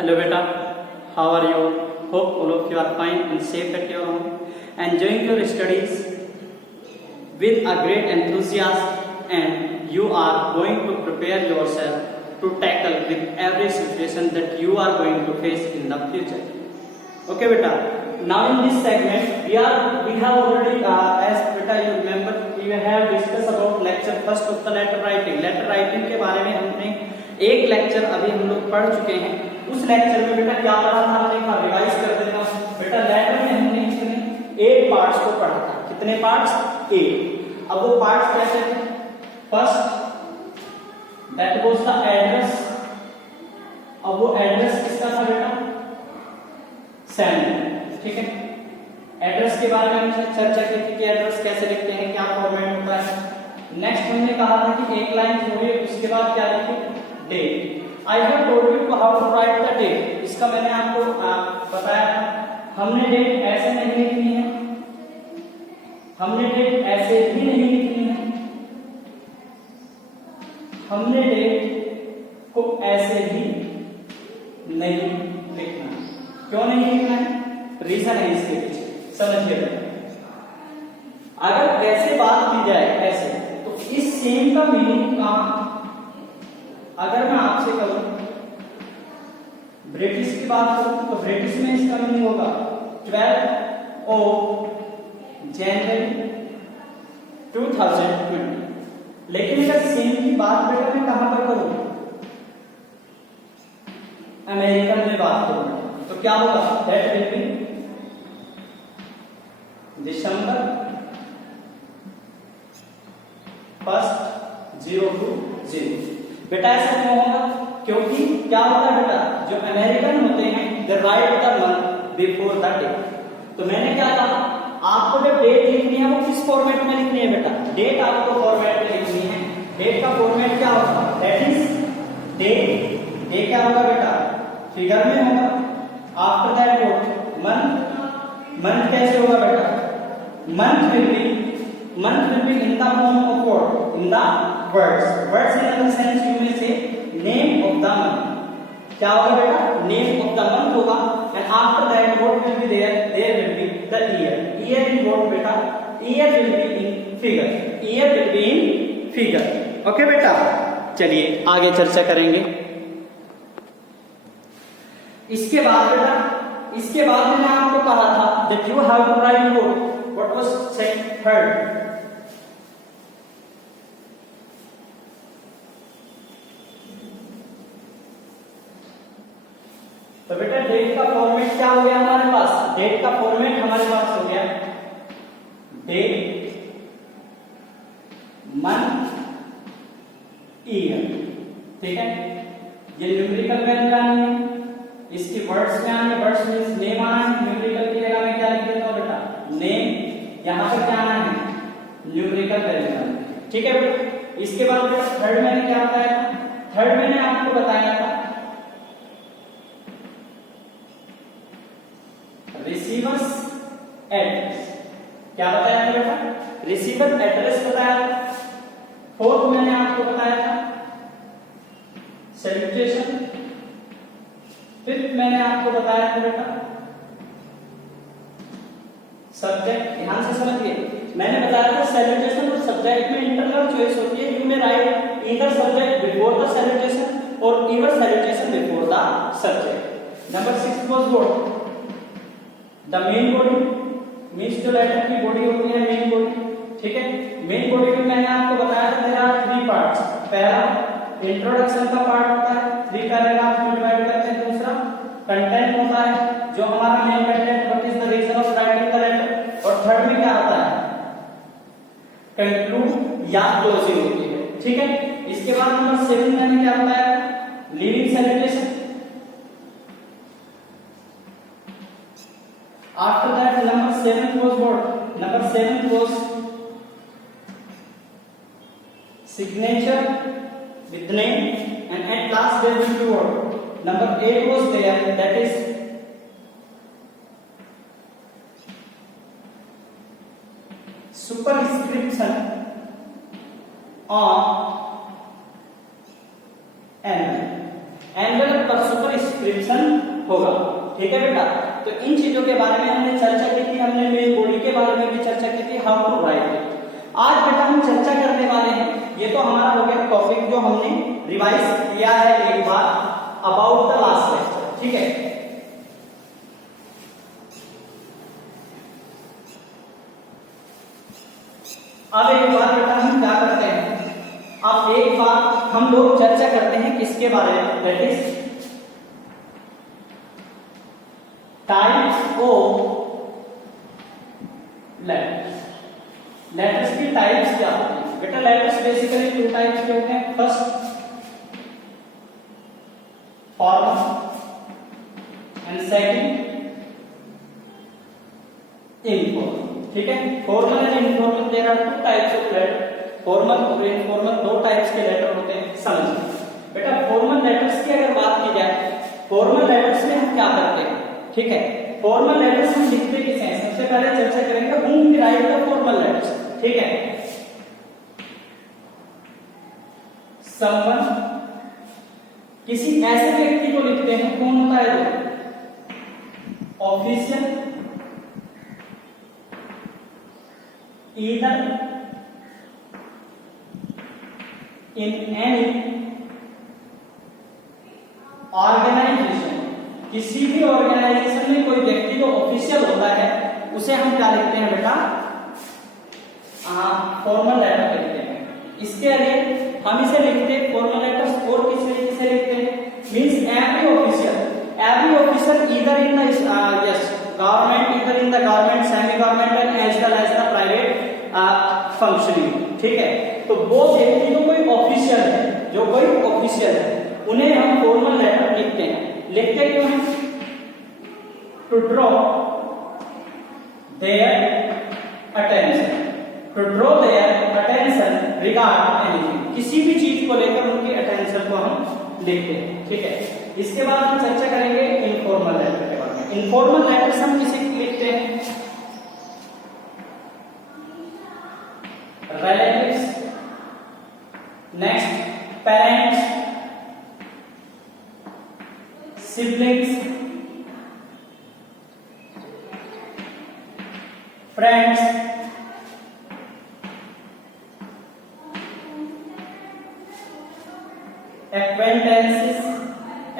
Hello beta, how are you? Hope all of you are fine and safe at your home, enjoying your studies with a great enthusiasm, and you are going to prepare yourself to tackle with every situation that you are going to face in the future. Okay beta, now in this segment we have already as beta you remember we have discussed about lecture first of the letter writing के बारे में हमने एक lecture अभी हम लोग पढ़ चुके हैं। उस लेक्चर में बेटा क्या पढ़ा था हमने, एक बार रिवाइज कर देता हूं। बेटा लेटर में हमने कितने 8 पार्ट्स को पढ़ा था। कितने पार्ट्स? 8। अब वो पार्ट्स कैसे थे? First that was the address. अब वो एड्रेस किसका था बेटा? सेंड। ठीक है, एड्रेस के बारे में हमने चर्चा की थी कि एड्रेस कैसे लिखते हैं, क्या फॉर्मेट होता है। नेक्स्ट हमने कहा था कि एक लाइन छोड़िए, उसके बाद क्या लिखें? Date. I have told you how to write the date. इसका मैंने आपको बताया था। हमने डेट ऐसे नहीं लिखनी है, हमने डेट ऐसे भी नहीं लिखनी है, हमने डेट को ऐसे भी नहीं लिखना। क्यों नहीं लिखना है? रीजन है इसके पीछे, समझिए। अगर ऐसे बात की जाए ऐसे, तो इस सेम का मीनिंग कहां? अगर मैं आपसे कहूं ब्रिटिश की बात करूं तो ब्रिटिश में इसका मीनिंग होगा 12 जनवरी 2020। लेकिन अगर सेम की बात बेटा मैं कहां पर करूं? अमेरिकन में बात करूं तो क्या होगा? दैट विल बी दिसंबर 1 02 बेटा ऐसा क्यों होगा? क्योंकि क्या होता है बेटा, जो अमेरिकन होते हैं they write the month before the day. तो मैंने क्या कहा, आपको जब डेट लिखनी है वो किस फॉर्मेट में लिखनी है बेटा? डेट आपको फॉर्मेट में लिखनी है। डेट का फॉर्मेट क्या होगा? That is day. डे क्या होगा बेटा? फिगर में होगा। After that what? Month. Month कैसे होगा बेटा? Month will be in the form of what? In the words in the sense you may say name of the month। क्या होगा बेटा? name of the month होगा, and after that what will be there? There will be the year। year in what बेटा? year will be in figure। year will be in figure। Okay बेटा, चलिए आगे चर्चा करेंगे। इसके बाद मैंने आपको कहा था that you have to write what was third? तो बेटा डेट का फॉर्मेट क्या हो गया हमारे पास? डेट का फॉर्मेट हमारे पास हो गया डेट, मंथ, ईयर। ठीक है, ये न्यूमेरिकल वैल्यू आनी है, इसकी वर्ड्स में आनी है। वर्ड्स मींस नेम आना है। न्यूमेरिकल की जगह में क्या लिख देता हूं बेटा? नेम। यहां पर क्या आना है? न्यूमेरिकल वैल्यू आनी है। ठीक है बेटा, इसके बाद बेटा थर्ड मैंने क्या बताया था? थर्ड मैंने आपको बताया था रिसीवर्स एड्रेस। क्या बताया था बेटा? रिसीवर एड्रेस बताया था। फोर्थ मैंने आपको बताया था सैल्यूटेशन। फिफ्थ मैंने आपको बताया था बेटा सब्जेक्ट। ध्यान से समझिए, मैंने बताया था सैल्यूटेशन और सब्जेक्ट में इंटरनल चॉइस होती है। You may write either subject before the salutation और either salutation before the subject. Number 6 was what? The main body. Means जो लेटर की बॉडी होती है मेन बॉडी। ठीक है, मेन बॉडी में मैंने आपको बताया था देयर आर 3 पार्ट्स। पहला इंट्रोडक्शन का पार्ट होता है, 3 पैराग्राफ में डिवाइड करते हैं। दूसरा कंटेंट होता है, जो हमारा main content, what is the reason of writing the letter. और थर्ड में क्या होता है? कंक्लूड या क्लोजिंग होती है। ठीक है, इसके बाद नंबर 7 मैंने क्या बताया था? Leaving salutation. After that, number 7 was what? Number 7 was signature with name, and at last there will be what? Number 8 was there, that is superscription on envelope पर सुपरस्क्रिप्शन होगा। ठीक है बेटा, तो इन चीजों के बारे में हमने चर्चा की थी, हमने मेन बॉडी के बारे में भी चर्चा की थी, हाउ टू राइट। आज बेटा हम चर्चा करने वाले हैं, ये तो हमारा हो गया टॉपिक जो हमने रिवाइज किया है एक बार अबाउट द लास्ट लेक्चर। ठीक है, अब एक बार बेटा हम क्या करते हैं, अब एक बार हम लोग चर्चा करते हैं किसके बारे में, that is types of letters. Letters की टाइप्स क्या होती है बेटा? लेटर्स बेसिकली टू टाइप्स के होते हैं। First formal and second informal. ठीक है, formal and informal there are two types of letter. Formal और इनफॉर्मल दो टाइप्स के लेटर होते हैं। समझिए बेटा, फॉर्मल लेटर्स की अगर बात की जाए, फॉर्मल लेटर्स में हम क्या करते हैं? ठीक है, फॉर्मल लेटर्स हम लिखते किसे हैं? सबसे पहले चर्चा करेंगे whom we write the formal letters। ठीक है, someone किसी ऐसे व्यक्ति को लिखते हैं, कौन होता है जो official, either in any organization, किसी भी ऑर्गेनाइजेशन में कोई व्यक्ति जो ऑफिशियल होता है उसे हम क्या लिखते हैं बेटा? फॉर्मल लेटर लिखते हैं। इसके लिए हम इसे लिखते हैं फॉर्मल लेटर्स, और किस तरीके से लिखते हैं? Means every official either in the government, either in the government, semi government and as well as the private functioning. ठीक है, तो वो व्यक्ति जो कोई ऑफिशियल है, उन्हें हम फॉर्मल लेटर लिखते हैं। लिखते क्यों हैं? To draw their attention regard anything, किसी भी चीज को लेकर उनकी अटेंशन को हम लिखते हैं। ठीक है, इसके बाद हम चर्चा करेंगे इनफॉर्मल लेटर के बारे में। इनफॉर्मल लेटर्स हम किसे लिखते हैं? relatives, next parents, siblings, friends,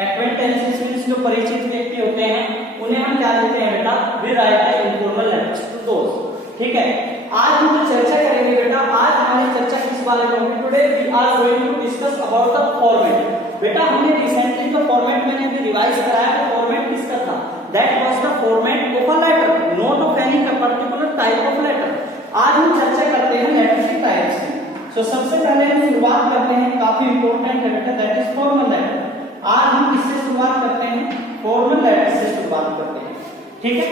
acquaintances means जो परिचित व्यक्ति होते हैं उन्हें हम क्या लिखते हैं बेटा? We write the informal letters to दोस्त। ठीक है, आज हम जो चर्चा करेंगे बेटा, आज हमारी चर्चा किस बारे में होगी? Today we are going to discuss about the format. बेटा हमने रिसेंटली जो फॉर्मेट मैंने अभी रिवाइज कराया है, फॉर्मेट किसका था? That was the format of a letter, not of any particular type of letter. आज हम चर्चा करते हैं लेटर की टाइप्स की। सो सबसे पहले हम शुरुआत करते हैं, काफी इंपॉर्टेंट है बेटा, दैट इज फॉर्मल लेटर। आज हम किससे शुरुआत करते हैं? फॉर्मल लेटर से शुरुआत करते हैं। ठीक है,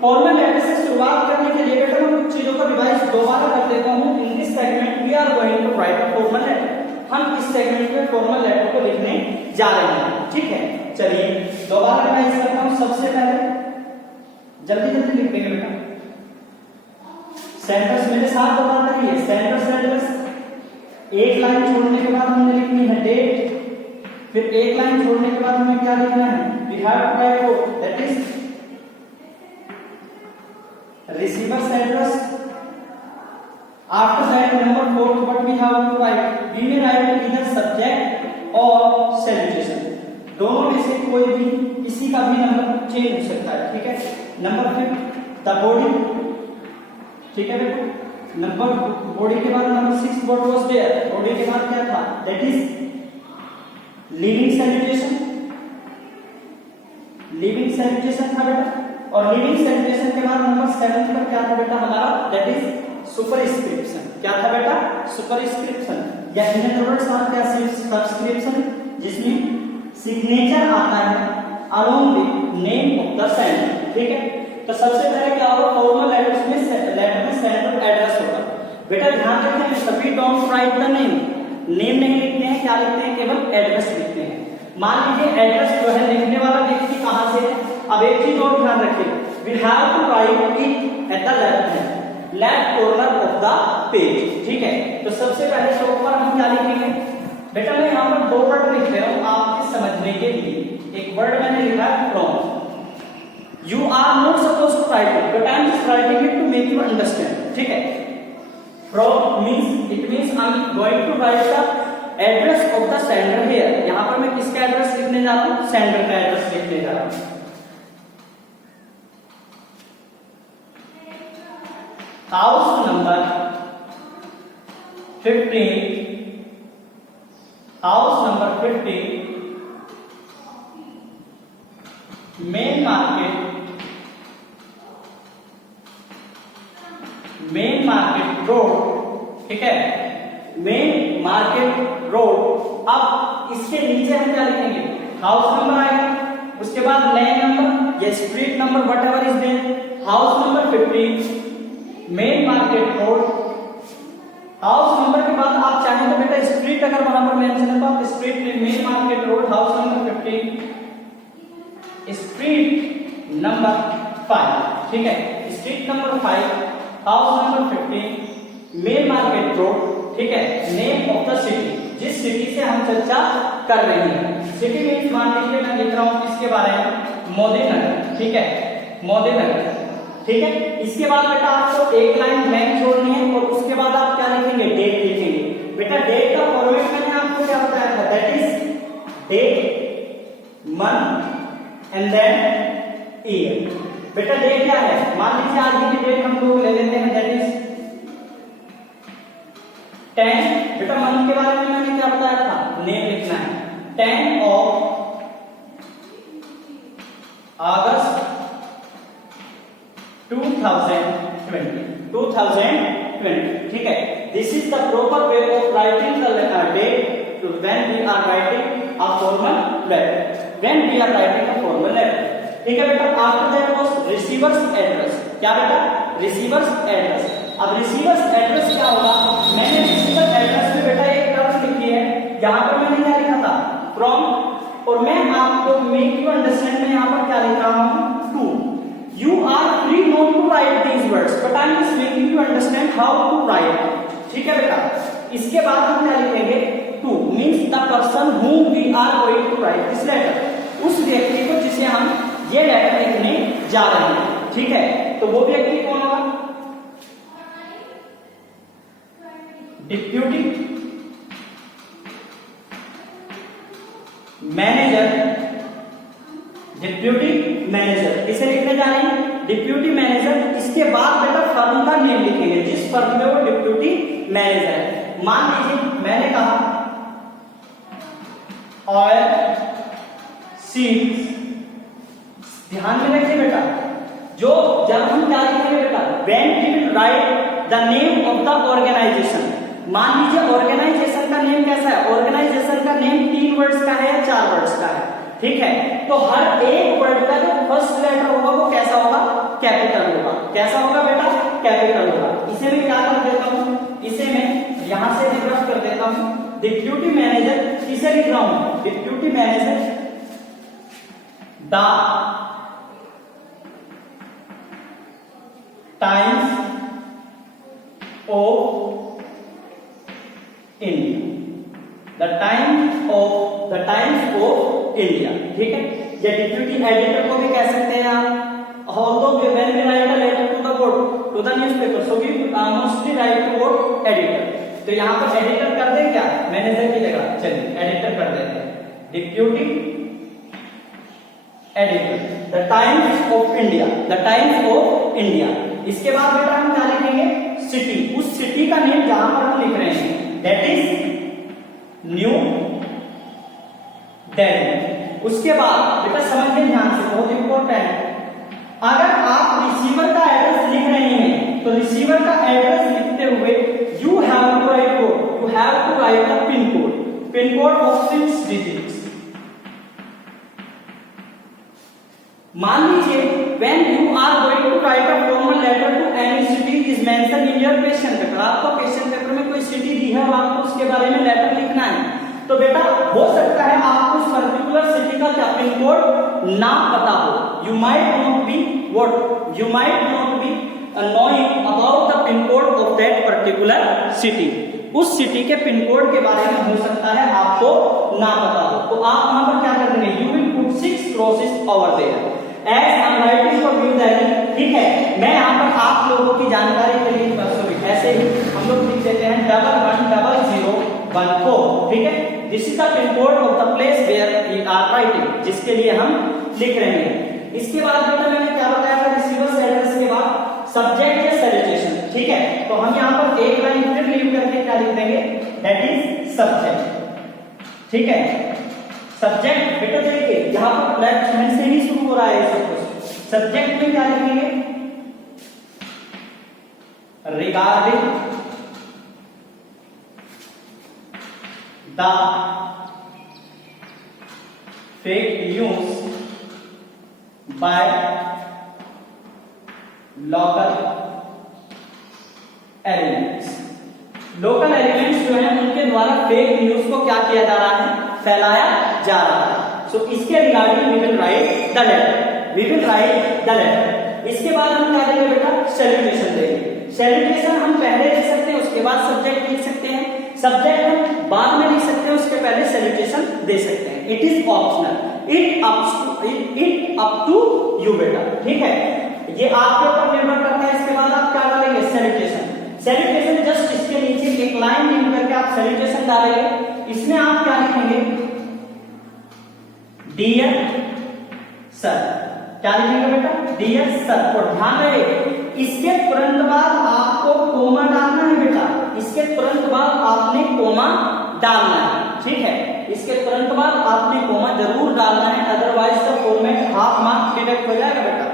फॉर्मल लेटर से शुरुआत करने के लिए बेटा मैं कुछ चीजों को रिवाइज दोबारा कर देता हूं। In this segment we are going to write a formal letter. हम इस सेगमेंट में फॉर्मल लेटर को लिखने जा रहे हैं। ठीक है, चलिए दोबारा रिवाइज करता हूं। सबसे पहले जल्दी लिख देंगे बेटा। सेंटर्स मेरे साथ बताता है, सेंटर्स एड्रेस, एक लाइन छोड़ने के बाद हमने लिखनी है डेट, फिर एक लाइन छोड़ने के बाद हमें क्या लिखना है? We have to write that is receiver's address. After that, number 4, what we have to write? We may write either subject or salutation. दोनों में से कोई भी, किसी का भी नंबर चेंज हो सकता है। ठीक है, नंबर 5 the body। ठीक है बेटा, नंबर बॉडी के बाद number 6 what was there? Body के बाद क्या था? that is leaving salutation था बेटा। और लिविंग सैल्यूटेशन के बाद नंबर 7 पर क्या था बेटा हमारा? That is superscription. क्या था बेटा? सुपरस्क्रिप्शन, या इन अदर वर्ड्स आप क्या सब्सक्रिप्शन, जिसमें सिग्नेचर आता है along with name of the sender. ठीक है, तो सबसे पहले क्या होगा? फॉर्मल लेटर्स में लेटर में सेंडर एड्रेस होगा। बेटा ध्यान रखें, सभी डोंट राइट द नेम नहीं लिखते हैं, क्या लिखते हैं? केवल एड्रेस लिखते हैं। मान लीजिए एड्रेस जो है लिखने वाला व्यक्ति कहां से है? अब एक चीज और ध्यान रखिए, we have to write it at the left corner of the page. ठीक है, तो सबसे पहले टॉप पर हम क्या लिखेंगे? बेटा मैं यहाँ पर 2 वर्ड लिख रहा हूँ आपके समझने के लिए। एक वर्ड मैंने लिखा है फ्रॉम, अंडरस्टैंड, ठीक है। From means it means I am going to write the address of the sender here. यहां पर मैं किसका एड्रेस लिखने जा रहा हूं? सेंडर का एड्रेस लिखने जा रहा हूं। House number 15, house number 15, main market road, ठीक है, मेन मार्केट रोड। अब इसके नीचे हम क्या लिखेंगे? हाउस नंबर आएगा, उसके बाद लैंड नंबर या street number whatever is there. House number 15 main market road. House number के बाद आप चाहें तो बेटा स्ट्रीट अगर वहां पर मेंशन है तो आप street main market road house number 15 street number 5, ठीक है, street number 5 house number 15 main market road, ठीक है। नेम ऑफ द सिटी, जिस सिटी से हम चर्चा कर रहे हैं। सिटी मींस मान लीजिए मैं लिख रहा हूं किसके बारे में? मोदी नगर, ठीक है, मोदी नगर, ठीक है। इसके बाद बेटा आपको एक लाइन ब्लैंक छोड़नी है और उसके बाद आप क्या लिखेंगे? डेट लिखेंगे। बेटा डेट का फॉर्मेट मैंने आपको क्या बताया था? That is date, month and then year. बेटा डेट क्या है? मान लीजिए आज की डेट हम लोग ले लेते हैं, दैट इज 10। बेटा मंथ के बारे में मैंने क्या बताया था? नेम लिखना है, 10 ऑफ अगस्त 2020, ठीक है। This is the proper way of writing the date when we are writing a formal letter, when we are writing a formal letter, ठीक है बेटा। After that was receiver's address. क्या बेटा? Receiver's address. अब receiver's address क्या होगा? मैंने receiver address में बेटा एक टर्म लिखी है, यहां पर मैंने क्या लिखा था? फ्रॉम, और मैं आपको मेक यू अंडरस्टैंड में यहां पर क्या लिख रहा हूं? To. You are free not to write these words, but I am just making you understand how to write, ठीक है बेटा। इसके बाद हम क्या लिखेंगे? To means the person whom we are going to write this letter, उस व्यक्ति को जिसे हम ये लेटर लिखने जा रहे हैं, ठीक है। तो वो व्यक्ति कौन होगा? डिप्यूटी मैनेजर, डिप्यूटी मैनेजर इसे लिखने जा रहे हैं, डिप्यूटी मैनेजर। इसके बाद बेटा फर्म का नेम लिखेंगे, जिस फर्म में वो डिप्यूटी मैनेजर है। मान लीजिए मैंने कहा ऑयल सीड्स, ध्यान में रखिए बेटा, जो जब हम क्या लिखेंगे बेटा? When we will write the name of the organization. मान लीजिए ऑर्गेनाइजेशन का नेम कैसा है? ऑर्गेनाइजेशन का नेम 3 वर्ड्स का है या 4 वर्ड्स का है, ठीक है। तो हर एक वर्ड का जो फर्स्ट लेटर होगा वो कैसा होगा? कैपिटल होगा। कैसा होगा बेटा? कैपिटल होगा। इसे मैं क्या कर देता हूं? इसे मैं यहां से रिवर्स कर देता हूं। डिप्यूटी मैनेजर किसे लिख रहा हूं? Deputy manager the times of India, the times of India, ठीक है। या डिप्यूटी एडिटर को भी कह सकते हैं आप। Although when we write a letter to the board, to the newspaper, so we mostly write to board editor. तो यहाँ पर एडिटर कर दें क्या? मैनेजर की जगह चलिए एडिटर कर देते हैं, deputy editor, the times of India, the times of India. इसके बाद बेटा हम क्या लिखेंगे? सिटी, उस सिटी का नेम जहां पर हम लिख रहे हैं, दैट इज न्यू दिल्ली। उसके बाद बेटा समझिए ध्यान से, बहुत इंपॉर्टेंट है, अगर आप रिसीवर का एड्रेस लिख रहे हैं तो रिसीवर का एड्रेस लिखते हुए you have to write code, you have to write the pin code, pin code of 6 digits. मान लीजिए when you are going to write a formal letter to any city is mentioned in your question paper, आपको question paper में कोई city दी है और आपको उसके बारे में लेटर लिखना है, तो बेटा हो सकता है आपको उस पर्टिकुलर सिटी का क्या पिन कोड ना पता हो। You might not be what, you might not be knowing about the pin code of that particular city. उस सिटी के पिन कोड के बारे में हो सकता है आपको ना पता हो, तो आप वहां पर क्या कर देंगे? You will put 6 crosses over there. As I am writing for New Delhi, ठीक है, मैं यहाँ पर आप लोगों की जानकारी के लिए ऐसे ही हम लोग लिख देते हैं 110014, ठीक है, this is the pin code of the place where we are writing, जिसके लिए हम लिख रहे हैं। इसके बाद बेटा मैंने क्या बताया था, रिसीवर्स एड्रेस के बाद सब्जेक्ट या सैल्यूटेशन, ठीक है, तो हम यहाँ पर एक लाइन फिर लीव करके क्या लिख देंगे, दैट इज सब्जेक्ट, ठीक है। सब्जेक्ट बेटा देखिए यहाँ पर लेफ्ट हैंड से ही शुरू हो रहा है सब कुछ। सब्जेक्ट में क्या लिखेंगे, regarding the fake news by local elements. Local elements जो है उनके द्वारा फेक न्यूज को क्या किया जा रहा है, फैलाया जा रहा है। सो इसके regarding we will write the letter, we will write the letter. इसके बाद हम क्या देंगे बेटा, सैल्यूटेशन देंगे। सैल्यूटेशन हम पहले लिख सकते हैं, उसके बाद सब्जेक्ट लिख सकते हैं, सब्जेक्ट हम बाद में लिख सकते हैं, उसके पहले सैल्यूटेशन दे सकते हैं। It is optional, it up to you बेटा, ठीक है, ये आपके ऊपर निर्भर करता है। इसके बाद आप क्या डालेंगे, सैल्यूटेशन। सैल्यूटेशन जस्ट इसके नीचे एक लाइन लिख करके आप सैल्यूटेशन डालेंगे। इसमें आप क्या लिखेंगे, डियर सर, क्या लिखेंगे बेटा, डियर सर। और ध्यान रहे इसके तुरंत बाद आपको कोमा डालना है बेटा, इसके तुरंत बाद आपने कोमा डालना है, ठीक है, इसके तुरंत बाद आपने कोमा जरूर डालना है, otherwise the format half mark deduct हो जाएगा बेटा।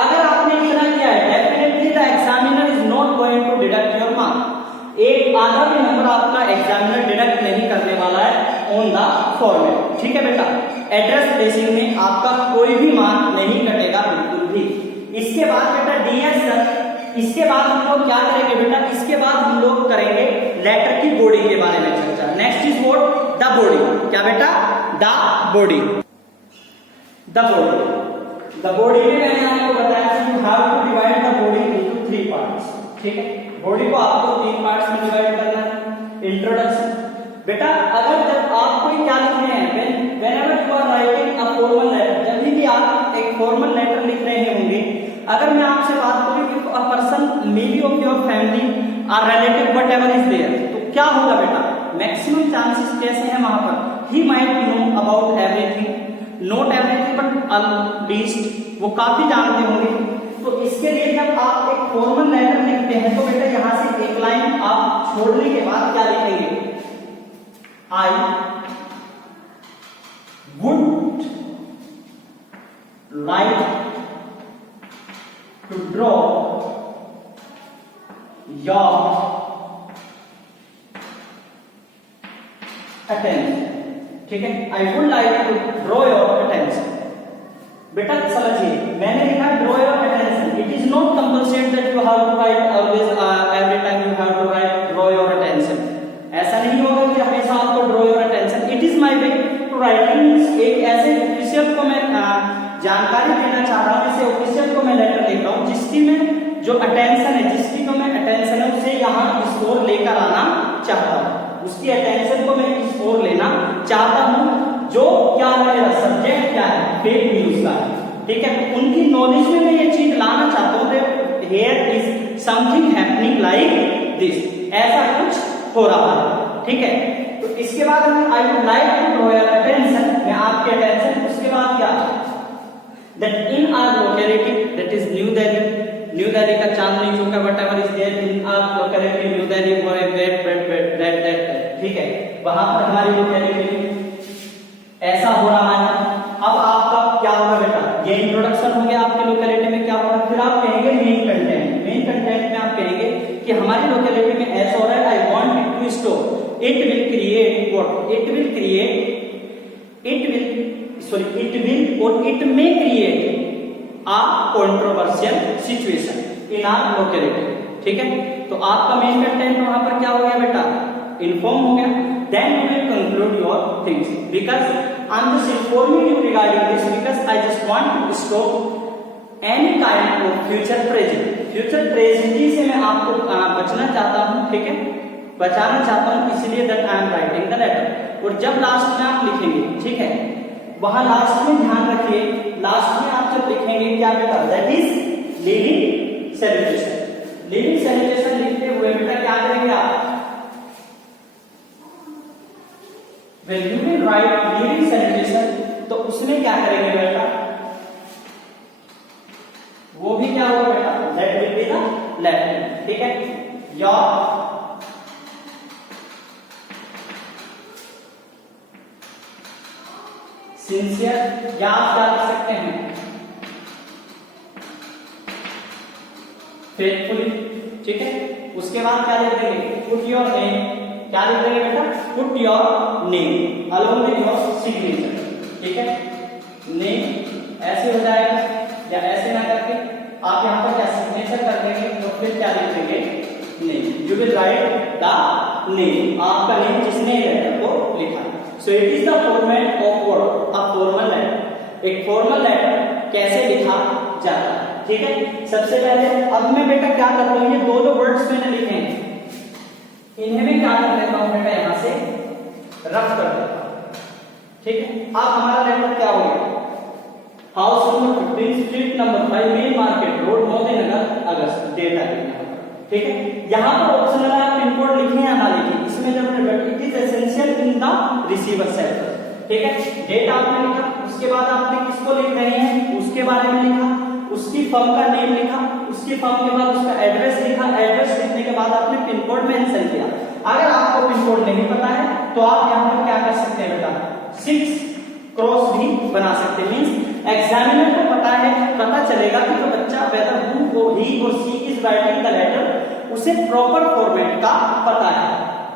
अगर आपने इतना किया है, definitely the examiner is not going to deduct your mark, एक आधा भी नंबर आपका एग्जामिनर डिडक्ट नहीं करने वाला है ऑन द फॉर्मेट, ठीक है बेटा। एड्रेस प्लेसिंग में आपका कोई भी मार्क नहीं कटेगा बिल्कुल भी। इसके बाद बेटा डियर सर, इसके बाद हम लोग क्या करेंगे बेटा, इसके बाद हम लोग करेंगे लेटर की बॉडी के बारे में चर्चा। Next is what, the body. क्या बेटा, the body. The body, the body में मैंने आपको बताया कि you have to divide the body into 3 parts, ठीक है, बॉडी को आपको 3 पार्ट्स में डिवाइड करना है। इंट्रोडक्शन बेटा, अगर जब आप कोई क्या लिख रहे हैं, whenever you are writing a formal letter, जब भी आप एक फॉर्मल लेटर लिख रहे होंगे, अगर मैं आपसे बात करूं कि a person maybe of your family or relative whatever is there, तो क्या होगा बेटा, मैक्सिमम चांसेस कैसे हैं वहां पर, he might know about everything, not everything but at least, वो काफी जानते होंगे। तो इसके लिए जब आप एक फॉर्मल लेटर लिखते हैं तो बेटा यहां से एक लाइन आप छोड़ने के बाद क्या लिखेंगे, I would like to draw your attention, ठीक है, I would like to draw your attention। बेटा समझिए, मैंने लिखा draw your attention, it is not compulsory that you have to write always every time you have to write draw your attention, ऐसा नहीं होगा कि हमेशा आपको draw your attention, it is my way to writing। एक ऐसे official को मैं जानकारी देना चाह रहा हूँ, जैसे ऑफिशियल को मैं लेटर लिख रहा हूँ जिसकी में जो अटेंशन है, जिसकी तो मैं अटेंशन है उसे यहाँ इस ओर लेकर आना चाहता हूँ, उसकी अटेंशन को मैं इस ओर लेना चाहता हूँ। जो क्या है मेरा सब्जेक्ट क्या है, फेक न्यूज का है, ठीक है, उनकी नॉलेज में मैं ये चीज लाना चाहता हूँ, here is something happening like this, ऐसा कुछ हो रहा है, ठीक है। तो इसके बाद I would like to draw your attention, मैं आपके अटेंशन, उसके बाद क्या, that in our locality that is New Delhi, New Delhi का Chandni Chowk whatever is there in our locality New Delhi, ठीक है, वहां पर हमारी लोकेलिटी ऐसा हो रहा है। अब आपका क्या होगा बेटा, ये इंट्रोडक्शन हो गया, आपके लोकेलिटी में क्या होगा, फिर आप कहेंगे मेन कंटेंट। मेन कंटेंट में आप कहेंगे कि हमारी लोकेलिटी में ऐसा हो रहा है, I want it to stop, it will create what, it will create, it will और it may create a controversial situation in our locality, ठीक है। तो आपका मेन कंटेंट वहां पर क्या हो गया बेटा, इन्फॉर्म हो गया। Then you will conclude your things because I'm just informing you regarding this because I just want to stop any kind of future present। future present से मैं आपको बचना चाहता हूँ, ठीक है, बचाना चाहता हूँ, इसलिए that I am writing the letter। और जब लास्ट में आप लिखेंगे, ठीक है, वहां लास्ट में ध्यान रखिए, लास्ट में आप जब लीविंग सैल्यूटेशन। लीविंग सैल्यूटेशन लिखते हुए बेटा क्या करेंगे आप? When you will write leaving salutation, तो उसमें क्या करेंगे बेटा? वो भी क्या होगा बेटा? That will be the left hand, ठीक है? Your sincere, या आप क्या कर सकते हैं? Faithfully, ठीक है? उसके बाद क्या लिख देंगे? Put your name, क्या लिख देंगे बेटा? Put your name along with your signature, ठीक है? नेम ऐसे हो जाएगा या ऐसे ना करके आप यहाँ पर क्या सिग्नेचर कर देंगे, तो फिर क्या लिख देंगे? Name. You will write the name, आपका नेम जिसने लेटर को लिखा। So it is the format of word, a formal letter. एक फॉर्मल लेटर कैसे लिखा जाता है, ठीक है? सबसे पहले अब मैं बेटा क्या करता हूँ, ये दो वर्ड्स मैंने लिखे हैं, इन्हें मैं क्या कर लेता हूँ बेटा, यहाँ से रफ कर देता हूँ, ठीक है? अब हमारा लेटर क्या हो गया? House number 15 street number 5 main market road Motinagar अगस्त, डेटा लिखना है, ठीक है? यहाँ पर ऑप्शनल है आप पिन कोड लिखें या ना लिखें, इसमें जब it is essential in the receiver self, ठीक है? डेटा आपने लिखा, उसके बाद आपने किसको लिख रहे हैं उसके बारे में लिखा, उसकी फर्म का नेम लिखा, उसकी फर्म के बाद उसका एड्रेस लिखा, एड्रेस लिखने के बाद आपने पिन कोड मेंशन किया। अगर आपको पिन कोड नहीं पता है तो आप यहाँ पर क्या कर सकते हैं बेटा? 6 क्रॉस भी बना सकते हैं। मींस एग्जामिनर को पता चलेगा कि जो बच्चा वेदर हु ही और she is writing the letter, उसे प्रॉपर फॉर्मेट का पता है,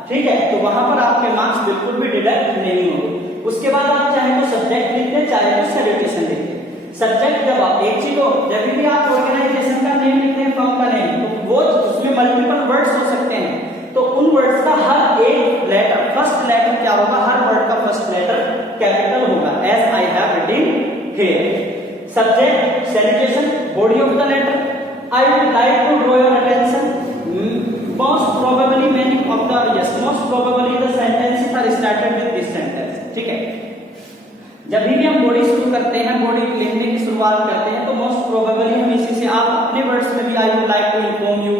ठीक है? तो वहां पर आपके मार्क्स बिल्कुल भी डिडक्ट नहीं होंगे। उसके बाद आप चाहे तो सब्जेक्ट लिख दें, चाहे तो सैल्यूटेशन लिख दें। सब्जेक्ट जब आप एक चीज हो, जब भी आप ऑर्गेनाइजेशन का नेम लिखते हैं, फर्म का नेम, तो वो उसमें मल्टीपल वर्ड्स हो सकते हैं, तो उन वर्ड्स का हर एक लेटर, फर्स्ट लेटर क्या होगा? हर वर्ड का फर्स्ट लेटर कैपिटल होगा, as I have written here. Subject, salutation, body of the letter, I would like to draw your attention, most probably many of the, yes, most probably the sentences are started with this sentence, ठीक है? जब भी हम body शुरू करते हैं, body लिखने की शुरुआत करते हैं, तो मोस्ट प्रोबेबली हम इसी से, आप अपने वर्ड्स में भी I would like to inform you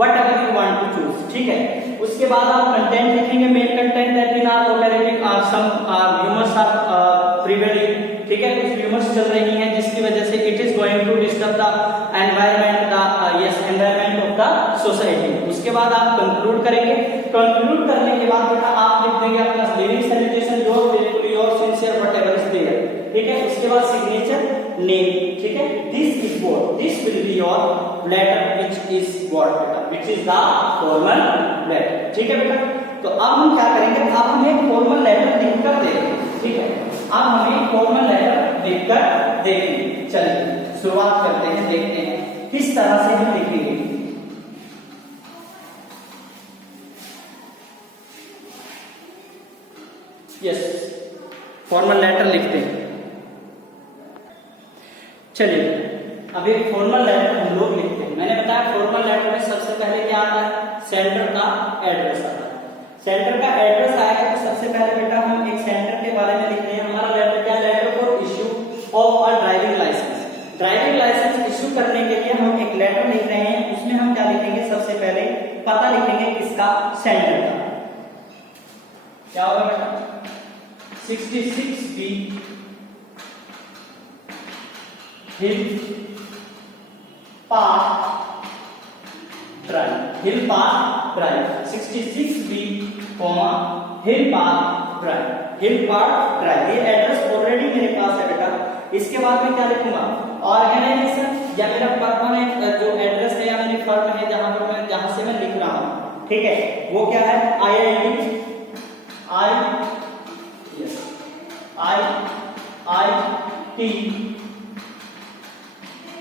whatever you want to choose, ठीक है? उसके बाद आप कंटेंट लिखेंगे, main content that in are operating are some humours are prevailing, ठीक है? कुछ ह्यूमर्स चल रही हैं जिसकी वजह से it is going to disturb the environment, the yes environment of the society. उसके बाद आप कंक्लूड करेंगे, कंक्लूड करने के बाद बेटा आप लिख देंगे अपना leaving salutation, your faithfully, your sincere, whatever is there, ठीक है? उसके बाद सिग्नेचर, नेम, ठीक है? This is what, this will be your letter which is what बेटा, which is the formal letter, ठीक है बेटा? तो अब हम क्या करेंगे? अब हम एक फॉर्मल लेटर लिखकर देखेंगे, ठीक है? अब हम एक फॉर्मल लेटर लिखकर देखेंगे। चलिए शुरुआत करते हैं, देखते हैं किस तरह से हम लिखेंगे। यस, फॉर्मल लेटर लिखते हैं। चलिए अब एक फॉर्मल लेटर हम लोग लिखते हैं। मैंने बताया फॉर्मल लेटर में सबसे पहले क्या आता है? सेंटर का एड्रेस आता है। सेंटर का एड्रेस आएगा तो सबसे पहले बेटा हम एक सेंटर के बारे में लिखते हैं। हमारा लेटर क्या? Letter for issue of a driving licence. Driving licence issue करने के लिए हम एक लेटर लिख रहे हैं, उसमें हम क्या लिखेंगे? सबसे पहले पता लिखेंगे किसका? सेंटर का। क्या होगा बेटा? 66B hill park drive, hill park drive, 66B, hill park drive, hill park drive. ये एड्रेस ऑलरेडी मेरे पास है बेटा। इसके बाद में क्या लिखूंगा? ऑर्गेनाइजेशन या मेरा परमानेंट जो एड्रेस है या मेरी फर्म है जहां से मैं लिख रहा हूं, ठीक है? वो क्या है? IIT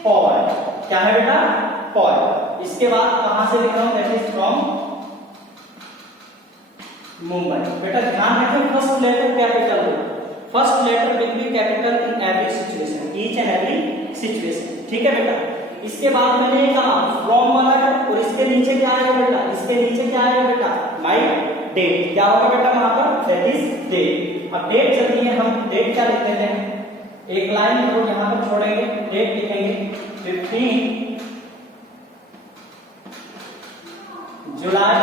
Paul. क्या है बेटा? पॉल। इसके बाद कहां से लिख रहा हूं? That is from Mumbai. बेटा ध्यान रखें फर्स्ट लेटर कैपिटल हो। First letter will be capital in every situation, each and every situation, ठीक है बेटा? इसके बाद मैंने ये कहा फ्रॉम वाला है और इसके नीचे क्या आएगा बेटा? इसके नीचे क्या आएगा बेटा? My date. क्या होगा बेटा वहां पर? That is date. अब डेट चलती है, हम डेट क्या लिख देते हैं? एक लाइन को यहां पर छोड़ेंगे, डेट लिखेंगे 15 जुलाई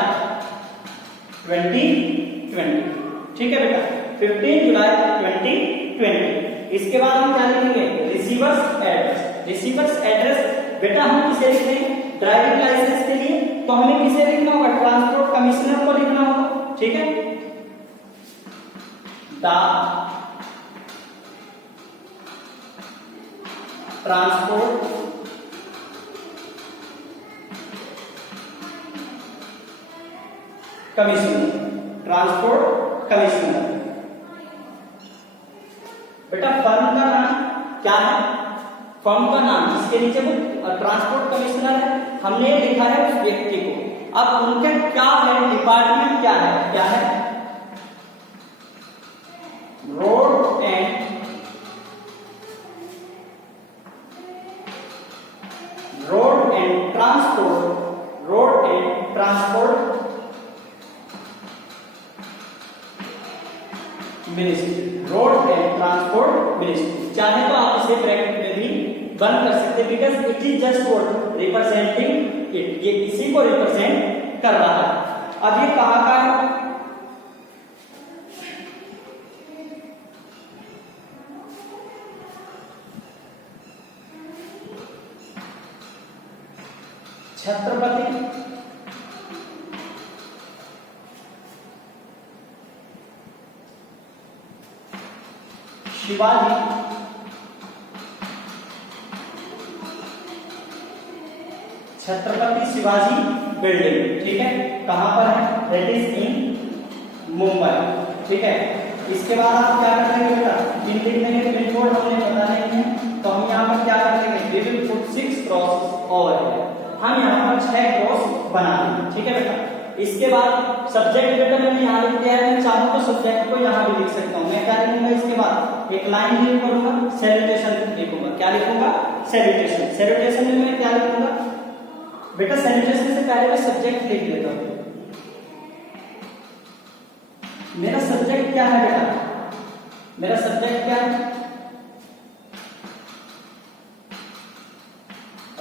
2020, ठीक है बेटा, 15 जुलाई 2020। इसके बाद हम क्या लिखेंगे, रिसीवर्स एड्रेस। रिसीवर्स एड्रेस बेटा हम किसे लिखते हैं, ड्राइविंग लाइसेंस के लिए तो हमें किसे लिखना होगा, ट्रांसपोर्ट कमिश्नर को लिखना होगा, ठीक है। The transport commissioner, transport commissioner. बेटा फर्म का नाम क्या है, फर्म का नाम जिसके नीचे वो ट्रांसपोर्ट कमिश्नर है, हमने लिखा है उस व्यक्ति को। अब उनका क्या है, डिपार्टमेंट क्या है, क्या है, road and transport, road and transport ministry, road and transport ministry. चाहे तो आप इसे ब्रैकेट में भी बंद कर सकते हैं, because it is just what representing it, ये इसी को रिप्रेजेंट कर रहा है। अब ये कहां का है, छत्रपति शिवाजी छत्रपति शिवाजी बिल्डिंग, ठीक है, कहां पर है, दैट इज इन मुंबई, ठीक है। इसके बाद आप क्या कर लेंगे बेटा, पिन लिख देंगे, पिन कोड हमें पता नहीं है तो हम यहाँ पर क्या कर लेंगे, we will put 6 cross over है, हम यहाँ पर 6 क्रॉस बना देंगे, ठीक है बेटा। इसके बाद सब्जेक्ट बेटा मैंने यहाँ लिख दिया है, मैं चाहूँ तो सब्जेक्ट को यहाँ भी लिख सकता हूँ। मैं क्या लिखूंगा, इसके बाद एक लाइन लिख करूंगा, सैल्यूटेशन लिखूंगा, क्या लिखूंगा, सैल्यूटेशन। सैल्यूटेशन में मैं क्या लिखूंगा बेटा, सैल्यूटेशन से पहले मैं सब्जेक्ट लिख लेता हूँ। मेरा सब्जेक्ट क्या है बेटा, मेरा सब्जेक्ट क्या है,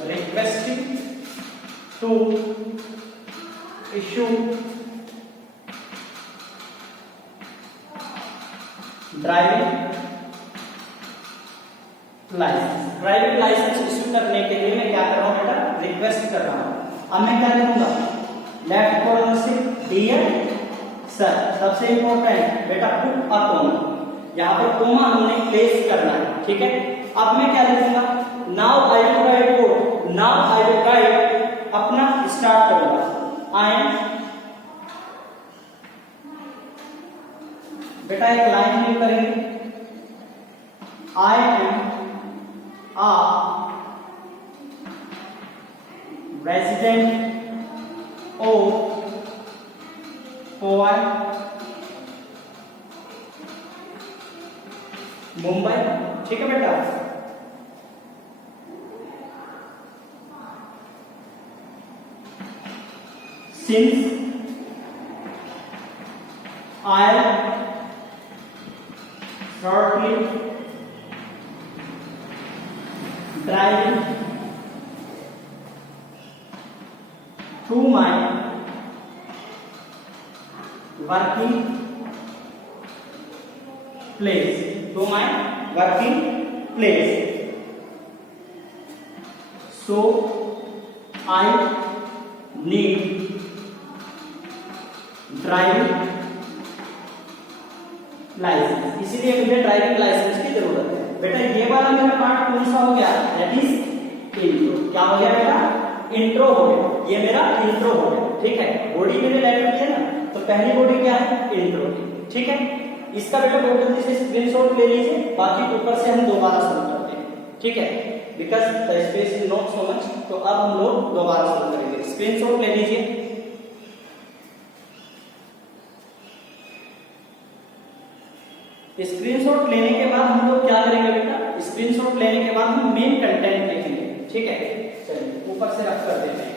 requesting to issue driving licence. Driving licence issue करने के लिए मैं क्या कर रहा हूं बेटा, रिक्वेस्ट कर रहा हूं। अब मैं क्या लिखूंगा, लेफ्ट कॉर्नर से डियर सर, सबसे इंपॉर्टेंट बेटा पुट अ कॉमा, यहां पर कॉमा हमने प्लेस करना है, ठीक है। अब मैं क्या लिखूंगा, now I will write code, now I will write, अपना स्टार्ट करूंगा, आई एम बेटा एक लाइन लिख करेंगे, आई एम आ रेजिडेंट ओ मुंबई, ठीक है बेटा। Since I shortly driving to my working place, to my working place, so I need driving licence, इसीलिए मुझे ड्राइविंग लाइसेंस की जरूरत है। बेटा ये वाला मेरा पार्ट कौन सा हो गया, दैट इज इंट्रो। क्या हो गया बेटा, इंट्रो हो गया, ये मेरा इंट्रो हो गया, ठीक है। बॉडी मैंने लेटर दी है ना, तो पहली बॉडी क्या है, इंट्रो, ठीक है। इसका बेटा टोटल से स्क्रीनशॉट ले लीजिए, बाकी ऊपर से हम दोबारा शुरू करते हैं, ठीक है, because the space is not so much. तो अब हम लोग दोबारा शुरू करेंगे, स्क्रीनशॉट ले लीजिए। स्क्रीनशॉट लेने के बाद हम लोग क्या करेंगे बेटा, स्क्रीनशॉट लेने के बाद हम मेन कंटेंट लिखेंगे, ठीक है। चलिए ऊपर से रफ कर देते हैं।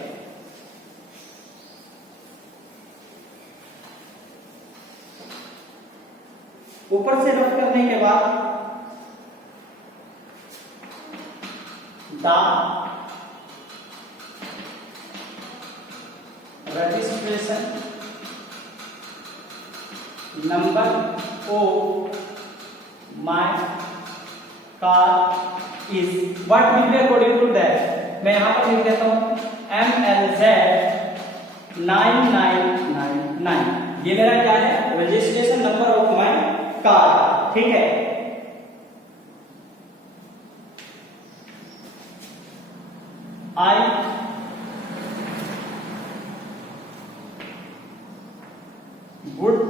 ऊपर से रफ करने के बाद the registration number of my car is what will be according to that. मैं यहां पर लिख देता हूं MLZ 9999, ये मेरा क्या है, registration number of my car, ठीक है। I would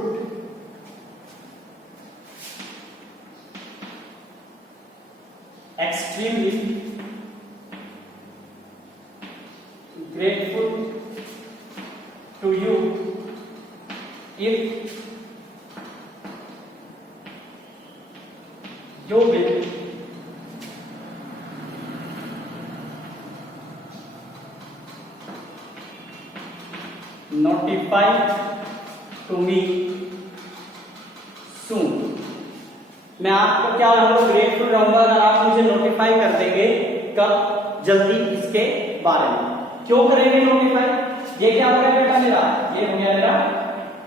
extremely grateful to you if you will notify to me soon. मैं आपको क्या रहूंगा, ग्रेटफुल रहूंगा अगर आप मुझे नोटिफाई कर देंगे कब, जल्दी इसके बारे में। क्यों करेंगे नोटिफाई? ये क्या हो गया बेटा मेरा, ये हो गया मेरा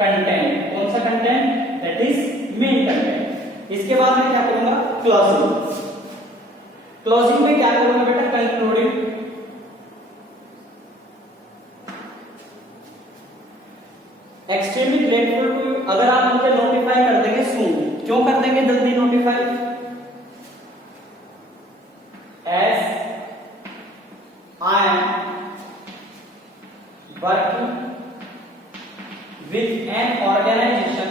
कंटेंट। कौन सा content? That is main content. इसके बाद मैं क्या करूंगा, क्लोजिंग। क्लोजिंग में क्या करूंगा बेटा, concluding. Extremely grateful to you, अगर आप मुझे नोटिफाई कर देंगे सून। क्यों कर देंगे जल्दी notify? As I am working with an organization,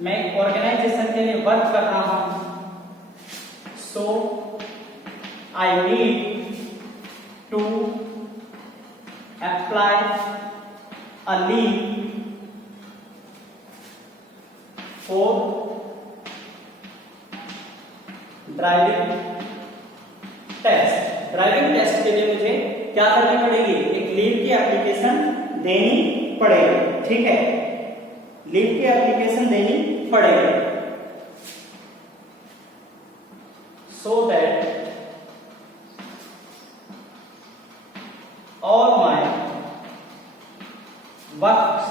मैं ऑर्गेनाइजेशन के लिए वर्क कर रहा हूं, so I need to apply a leave for driving test. Driving test के लिए मुझे क्या करनी पड़ेगी, एक लीव की एप्लीकेशन देनी पड़ेगी, ठीक है, लीव की एप्लीकेशन देनी पड़ेगी, so that all my works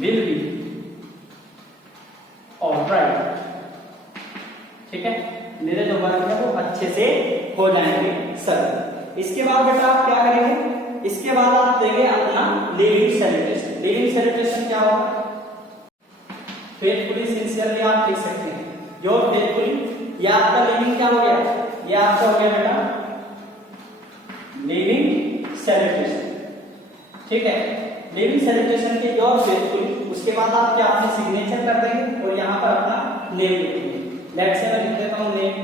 will be alright, ठीक है, मेरे जो वर्क है वो अच्छे से हो जाएंगे सर। इसके बाद बेटा आप क्या करेंगे, इसके बाद आप देंगे अपना लीविंग सेलिब्रेशन। लीविंग सेलिब्रेशन क्या होगा, फेथफुली सिंसियरली आप लिख सकते हैं, योर फेथफुली, ये आपका लीविंग क्या हो गया, ये आपका हो गया बेटा लिविंग सेलिब्रेशन, ठीक है। लिविंग सेलिब्रेशन के योर फेथफुली, उसके बाद आप क्या अपने सिग्नेचर कर देंगे और यहाँ पर अपना नेम लिखेंगे। लेट्स से मैं लिख देता हूँ नेम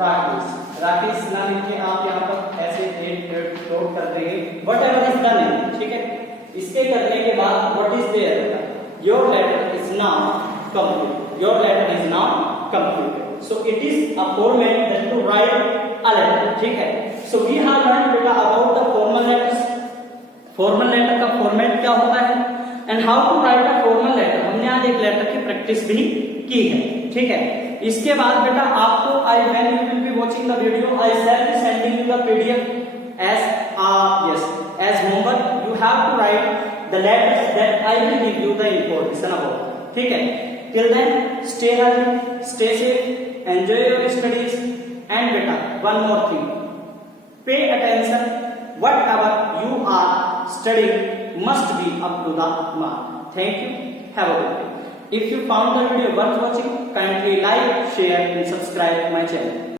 राकेश। राकेश ना लिख के आप यहाँ पर ऐसे नोट कर देंगे whatever is the name, ठीक है। इसके करने के बाद what is there, your letter is now complete, your letter is now complete, so it is a format that to write a letter, ठीक है। So we have learned बेटा about the formal letters, formal letter का format क्या होता है and how to write a formal letter। हमने आज एक लेटर की प्रैक्टिस भी की है, ठीक है। इसके बाद बेटा आपको when you will be watching the video, I shall be sending you the PDF as homework. You have to write the letters that I will give you the information about, ठीक है। Till then stay healthy, stay safe, enjoy your studies, and बेटा one more thing, pay attention, whatever you are studying must be up to the mark. Thank you, have a good day. If you found the video worth watching, kindly like, share and subscribe my channel.